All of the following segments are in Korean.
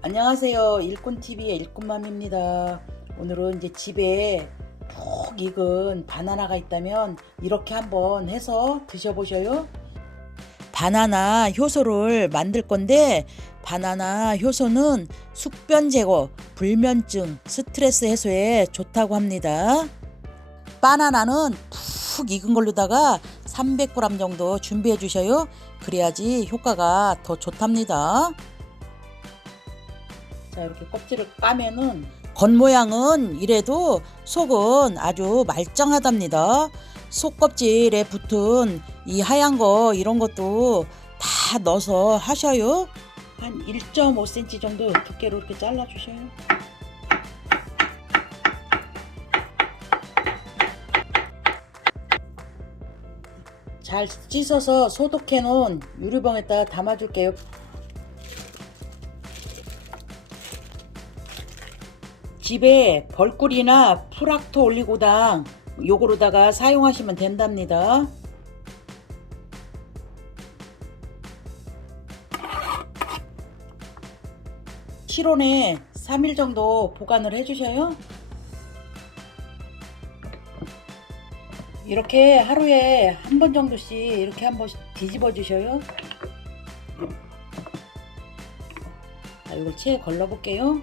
안녕하세요. 일꾼TV의 일꾼맘입니다. 오늘은 이제 집에 푹 익은 바나나가 있다면 이렇게 한번 해서 드셔보셔요. 바나나 효소를 만들 건데 바나나 효소는 숙변 제거, 불면증, 스트레스 해소에 좋다고 합니다. 바나나는 푹 익은 걸로다가 300g 정도 준비해 주셔요. 그래야지 효과가 더 좋답니다. 자 이렇게 껍질을 까면은 겉모양은 이래도 속은 아주 말짱하답니다. 속껍질에 붙은 이 하얀 거 이런 것도 다 넣어서 하셔요. 한 1.5cm 정도 두께로 이렇게 잘라 주셔요. 잘 씻어서 소독해 놓은 유리병에다 담아 줄게요. 집에 벌꿀이나 프락토 올리고당 요거로다가 사용하시면 된답니다. 실온에 3일 정도 보관을 해주셔요. 이렇게 하루에 한 번 정도씩 이렇게 한 번씩 뒤집어 주셔요. 자, 이걸 체에 걸러 볼게요.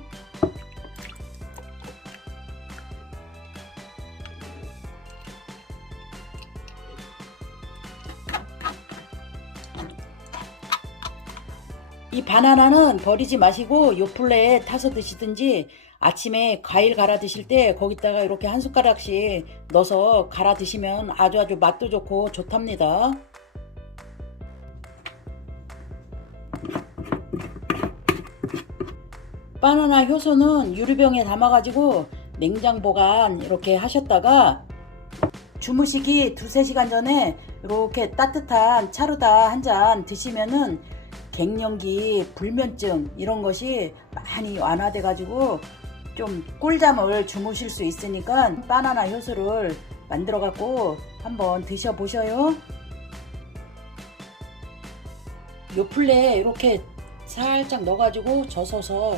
이 바나나는 버리지 마시고 요플레에 타서 드시든지 아침에 과일 갈아 드실 때 거기다가 이렇게 한 숟가락씩 넣어서 갈아 드시면 아주 아주 맛도 좋고 좋답니다. 바나나 효소는 유리병에 담아가지고 냉장 보관 이렇게 하셨다가 주무시기 두세 시간 전에 이렇게 따뜻한 차루다 한 잔 드시면은 갱년기, 불면증 이런 것이 많이 완화돼 가지고 좀 꿀잠을 주무실 수 있으니까 바나나 효소를 만들어 갖고 한번 드셔 보셔요. 요플레에 이렇게 살짝 넣어 가지고 젖어서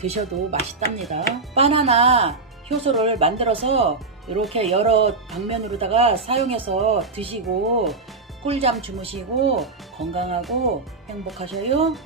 드셔도 맛있답니다. 바나나 효소를 만들어서 이렇게 여러 방면으로다가 사용해서 드시고 꿀잠 주무시고 건강하고 행복하셔요.